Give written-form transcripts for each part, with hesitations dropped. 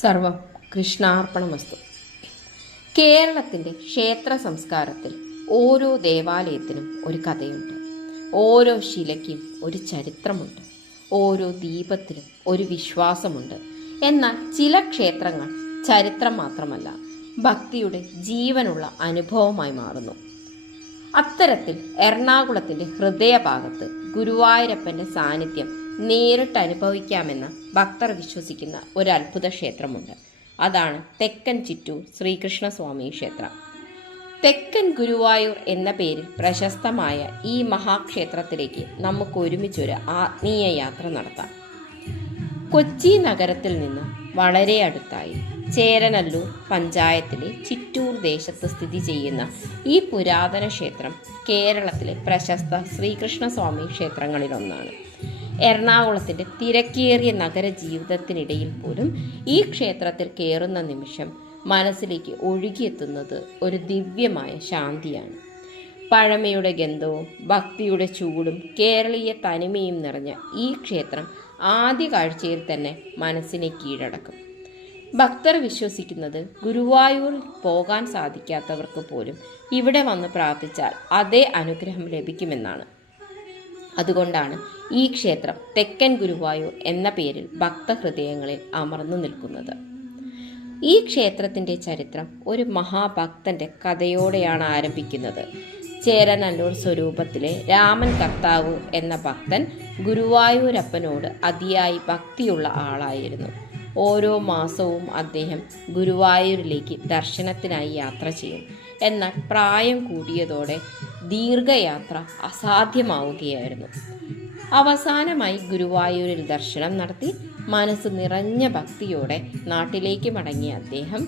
സർവം കൃഷ്ണാർപ്പണമസ്തു. കേരളത്തിൻ്റെ ക്ഷേത്ര സംസ്കാരത്തിൽ ഓരോ ദേവാലയത്തിനും ഒരു കഥയുണ്ട്. ഓരോ ശിലയ്ക്കും ഒരു ചരിത്രമുണ്ട്. ഓരോ ദീപത്തിനും ഒരു വിശ്വാസമുണ്ട്. എന്നാൽ ചില ക്ഷേത്രങ്ങൾ ചരിത്രം മാത്രമല്ല, ഭക്തിയുടെ ജീവനുള്ള അനുഭവമായി മാറുന്നു. അത്തരത്തിൽ എറണാകുളത്തിൻ്റെ ഹൃദയഭാഗത്ത് ഗുരുവായൂരപ്പൻ്റെ സാന്നിധ്യം നേരിട്ട് അനുഭവിക്കാമെന്ന് ഭക്തർ വിശ്വസിക്കുന്ന ഒരു അത്ഭുത ക്ഷേത്രമുണ്ട്. അതാണ് തെക്കൻ ചിറ്റൂർ ശ്രീകൃഷ്ണസ്വാമി ക്ഷേത്രം. തെക്കൻ ഗുരുവായൂർ എന്ന പേരിൽ പ്രശസ്തമായ ഈ മഹാക്ഷേത്രത്തിലേക്ക് നമുക്ക് ഒരുമിച്ചൊരു ആത്മീയ യാത്ര നടത്താം. കൊച്ചി നഗരത്തിൽ നിന്ന് വളരെ അടുത്തായി ചേരനല്ലൂർ പഞ്ചായത്തിലെ ചിറ്റൂർ ദേശത്ത് സ്ഥിതി ചെയ്യുന്ന ഈ പുരാതന ക്ഷേത്രം കേരളത്തിലെ പ്രശസ്ത ശ്രീകൃഷ്ണസ്വാമി ക്ഷേത്രങ്ങളിലൊന്നാണ്. എറണാകുളത്തിൻ്റെ തിരക്കേറിയ നഗര ജീവിതത്തിനിടയിൽ പോലും ഈ ക്ഷേത്രത്തിൽ കയറുന്ന നിമിഷം മനസ്സിലേക്ക് ഒഴുകിയെത്തുന്നത് ഒരു ദിവ്യമായ ശാന്തിയാണ്. പഴമയുടെ ഗന്ധവും ഭക്തിയുടെ ചൂടും കേരളീയ തനിമയും നിറഞ്ഞ ഈ ക്ഷേത്രം ആദ്യ കാഴ്ചയിൽ തന്നെ മനസ്സിനെ കീഴടക്കും. ഭക്തർ വിശ്വസിക്കുന്നത് ഗുരുവായൂരിൽ പോകാൻ സാധിക്കാത്തവർക്ക് പോലും ഇവിടെ വന്ന് പ്രാർത്ഥിച്ചാൽ അതേ അനുഗ്രഹം ലഭിക്കുമെന്നാണ്. അതുകൊണ്ടാണ് ഈ ക്ഷേത്രം തെക്കൻ ഗുരുവായൂർ എന്ന പേരിൽ ഭക്തഹൃദയങ്ങളിൽ അമർന്നു നിൽക്കുന്നത്. ഈ ക്ഷേത്രത്തിൻ്റെ ചരിത്രം ഒരു മഹാഭക്തന്റെ കഥയോടെയാണ് ആരംഭിക്കുന്നത്. ചേരനല്ലൂർ സ്വരൂപത്തിലെ രാമൻ കർത്താവ് എന്ന ഭക്തൻ ഗുരുവായൂരപ്പനോട് അതിയായി ഭക്തിയുള്ള ആളായിരുന്നു. ഓരോ മാസവും അദ്ദേഹം ഗുരുവായൂരിലേക്ക് ദർശനത്തിനായി യാത്ര ചെയ്യും. എന്നാൽ പ്രായം കൂടിയതോടെ ദീർഘയാത്ര അസാധ്യമാവുകയായിരുന്നു. അവസാനമായി ഗുരുവായൂരിൽ ദർശനം നടത്തി മനസ്സ് നിറഞ്ഞ ഭക്തിയോടെ നാട്ടിലേക്ക് മടങ്ങിയ അദ്ദേഹം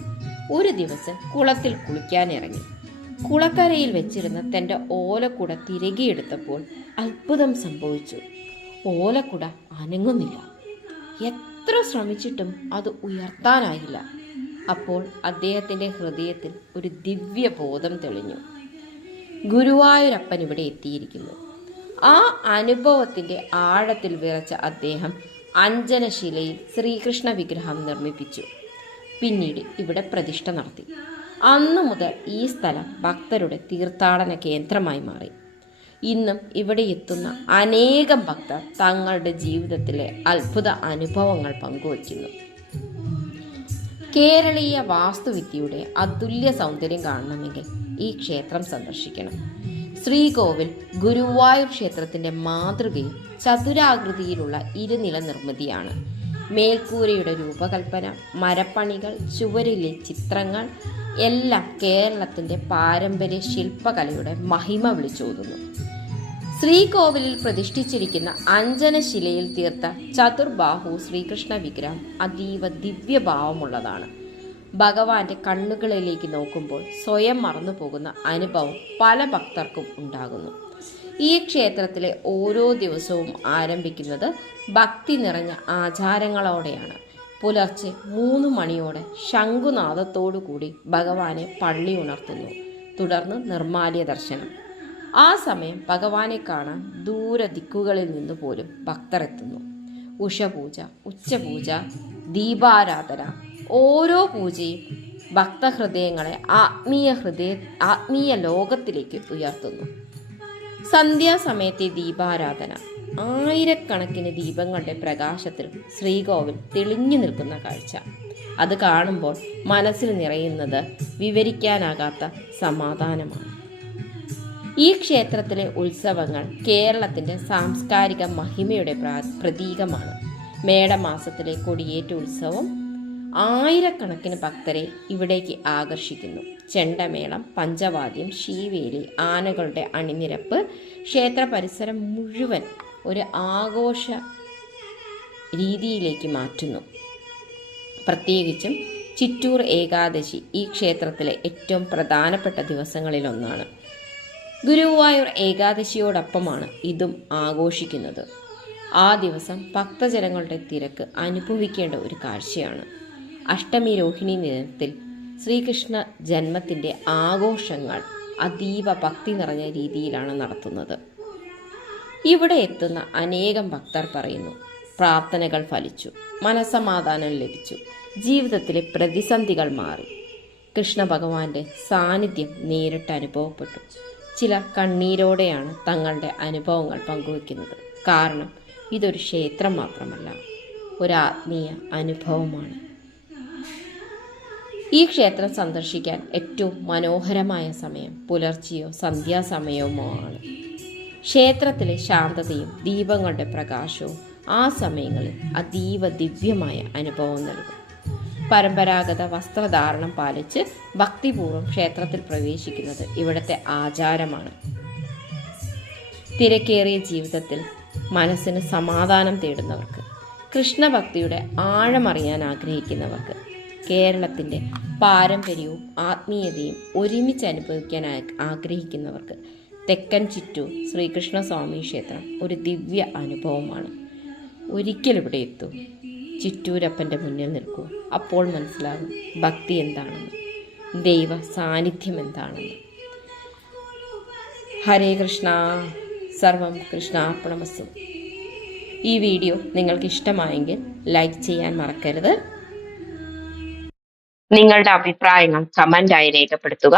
ഒരു ദിവസം കുളത്തിൽ കുളിക്കാനിറങ്ങി. കുളക്കരയിൽ വെച്ചിരുന്ന തൻ്റെ ഓലക്കുട തിരികെ എടുത്തപ്പോൾ അത്ഭുതം സംഭവിച്ചു. ഓലക്കുട അനങ്ങുന്നില്ല. എത്ര ശ്രമിച്ചിട്ടും അത് ഉയർത്താനായില്ല. അപ്പോൾ അദ്ദേഹത്തിൻ്റെ ഹൃദയത്തിൽ ഒരു ദിവ്യബോധം തെളിഞ്ഞു. ഗുരുവായൂരപ്പൻ ഇവിടെ എത്തിയിരിക്കുന്നു. ആ അനുഭവത്തിൻ്റെ ആഴത്തിൽ വിറച്ച അദ്ദേഹം അഞ്ജനശിലയിൽ ശ്രീകൃഷ്ണ വിഗ്രഹം നിർമ്മിപ്പിച്ചു. പിന്നീട് ഇവിടെ പ്രതിഷ്ഠ നടത്തി. അന്നു മുതൽ ഈ സ്ഥലം ഭക്തരുടെ തീർത്ഥാടന കേന്ദ്രമായി മാറി. ഇന്നും ഇവിടെ എത്തുന്ന അനേകം ഭക്തർ തങ്ങളുടെ ജീവിതത്തിലെ അത്ഭുത അനുഭവങ്ങൾ പങ്കുവയ്ക്കുന്നു. കേരളീയ വാസ്തുവിദ്യയുടെ അതുല്യ സൗന്ദര്യം കാണണമെങ്കിൽ ഈ ക്ഷേത്രം സന്ദർശിക്കണം. ശ്രീകോവിൽ ഗുരുവായൂർ ക്ഷേത്രത്തിൻ്റെ മാതൃകയും ചതുരാകൃതിയിലുള്ള ഇരുനില നിർമ്മിതിയാണ്. മേൽക്കൂരയുടെ രൂപകൽപ്പന, മരപ്പണികൾ, ചുവരിലെ ചിത്രങ്ങൾ എല്ലാം കേരളത്തിൻ്റെ പാരമ്പര്യ ശില്പകലയുടെ മഹിമ വിളിച്ചോതുന്നു. ശ്രീകോവിലിൽ പ്രതിഷ്ഠിച്ചിരിക്കുന്ന അഞ്ജനശിലയിൽ തീർത്ത ചതുർബാഹു ശ്രീകൃഷ്ണ വിഗ്രഹം അതീവ ദിവ്യഭാവമുള്ളതാണ്. ഭഗവാന്റെ കണ്ണുകളിലേക്ക് നോക്കുമ്പോൾ സ്വയം മറന്നു പോകുന്ന അനുഭവം പല ഭക്തർക്കും ഉണ്ടാകുന്നു. ഈ ക്ഷേത്രത്തിലെ ഓരോ ദിവസവും ആരംഭിക്കുന്നത് ഭക്തി നിറഞ്ഞ ആചാരങ്ങളോടെയാണ്. പുലർച്ചെ 3 മണിയോടെ ശംഖുനാദത്തോടു കൂടി ഭഗവാനെ പള്ളി ഉണർത്തുന്നു. തുടർന്ന് നിർമ്മാല്യ ദർശനം. ആ സമയം ഭഗവാനെ കാണാൻ ദൂര ദിക്കുകളിൽ നിന്ന് പോലും ഭക്തർ എത്തുന്നു. ഉഷപൂജ, ഉച്ചപൂജ, ദീപാരാധന, ഓരോ പൂജയും ഭക്തഹൃദയങ്ങളെ ആത്മീയ ലോകത്തിലേക്ക് ഉയർത്തുന്നു. സന്ധ്യാസമയത്തെ ദീപാരാധന. ആയിരക്കണക്കിന് ദീപങ്ങളുടെ പ്രകാശത്തിൽ ശ്രീകോവിൽ തെളിഞ്ഞു നിൽക്കുന്ന കാഴ്ച. അത് കാണുമ്പോൾ മനസ്സിൽ നിറയുന്നത് വിവരിക്കാനാകാത്ത സമാധാനമാണ്. ഈ ക്ഷേത്രത്തിലെ ഉത്സവങ്ങൾ കേരളത്തിൻ്റെ സാംസ്കാരിക മഹിമയുടെ പ്രതീകമാണ്. മേടമാസത്തിലെ കൊടിയേറ്റ് ഉത്സവം ആയിരക്കണക്കിന് ഭക്തരെ ഇവിടേക്ക് ആകർഷിക്കുന്നു. ചെണ്ടമേളം, പഞ്ചവാദ്യം, ശീവേലി, ആനകളുടെ അണിനിരപ്പ് ക്ഷേത്ര പരിസരം മുഴുവൻ ഒരു ആഘോഷ രീതിയിലേക്ക് മാറ്റുന്നു. പ്രത്യേകിച്ചും ചിറ്റൂർ ഏകാദശി ഈ ക്ഷേത്രത്തിലെ ഏറ്റവും പ്രധാനപ്പെട്ട ദിവസങ്ങളിലൊന്നാണ്. ഗുരുവായൂർ ഏകാദശിയോടൊപ്പമാണ് ഇതും ആഘോഷിക്കുന്നത്. ആ ദിവസം ഭക്തജനങ്ങളുടെ തിരക്ക് അനുഭവിക്കേണ്ട ഒരു കാഴ്ചയാണ്. അഷ്ടമി രോഹിണി ദിനത്തിൽ ശ്രീകൃഷ്ണ ജന്മത്തിൻ്റെ ആഘോഷങ്ങൾ അതീവ ഭക്തി നിറഞ്ഞ രീതിയിലാണ് നടത്തുന്നത്. ഇവിടെ എത്തുന്ന അനേകം ഭക്തർ പറയുന്നു, പ്രാർത്ഥനകൾ ഫലിച്ചു, മനസ്സമാധാനം ലഭിച്ചു, ജീവിതത്തിലെ പ്രതിസന്ധികൾ മാറി. കൃഷ്ണ ഭഗവാന്റെ സാന്നിധ്യം നേരിട്ട് അനുഭവപ്പെട്ടു. ചിലർ കണ്ണീരോടെയാണ് തങ്ങളുടെ അനുഭവങ്ങൾ പങ്കുവയ്ക്കുന്നത്. കാരണം ഇതൊരു ക്ഷേത്രം മാത്രമല്ല, ഒരു ആത്മീയ അനുഭവമാണ്. ഈ ക്ഷേത്രം സന്ദർശിക്കാൻ ഏറ്റവും മനോഹരമായ സമയം പുലർച്ചെയോ സന്ധ്യാസമയമോ ആണ്. ക്ഷേത്രത്തിലെ ശാന്തതയും ദീപങ്ങളുടെ പ്രകാശവും ആ സമയങ്ങളിൽ അതീവ ദിവ്യമായ അനുഭവം നൽകും. പരമ്പരാഗത വസ്ത്രധാരണം പാലിച്ച് ഭക്തിപൂർവ്വം ക്ഷേത്രത്തിൽ പ്രവേശിക്കുന്നത് ഇവിടുത്തെ ആചാരമാണ്. തിരക്കേറിയ ജീവിതത്തിൽ മനസ്സിന് സമാധാനം തേടുന്നവർക്ക്, കൃഷ്ണഭക്തിയുടെ ആഴമറിയാൻ ആഗ്രഹിക്കുന്നവർക്ക്, കേരളത്തിൻ്റെ പാരമ്പര്യവും ആത്മീയതയും ഒരുമിച്ച് അനുഭവിക്കാൻ ആഗ്രഹിക്കുന്നവർക്ക് തെക്കൻ ചിറ്റൂർ ശ്രീകൃഷ്ണസ്വാമി ക്ഷേത്രം ഒരു ദിവ്യ അനുഭവമാണ്. ഒരിക്കലും ഇവിടെ എത്തൂ, ചിറ്റൂരപ്പൻ്റെ മുന്നിൽ നിൽക്കൂ. അപ്പോൾ മനസ്സിലാകും ഭക്തി എന്താണെന്ന്, ദൈവ സാന്നിധ്യം എന്താണെന്ന്. ഹരേ കൃഷ്ണ, സർവം കൃഷ്ണാർപ്പണമസ്തു. ഈ വീഡിയോ നിങ്ങൾക്ക് ഇഷ്ടമായെങ്കിൽ ലൈക്ക് ചെയ്യാൻ മറക്കരുത്. നിങ്ങളുടെ അഭിപ്രായങ്ങൾ കമൻ്റായി രേഖപ്പെടുത്തുക.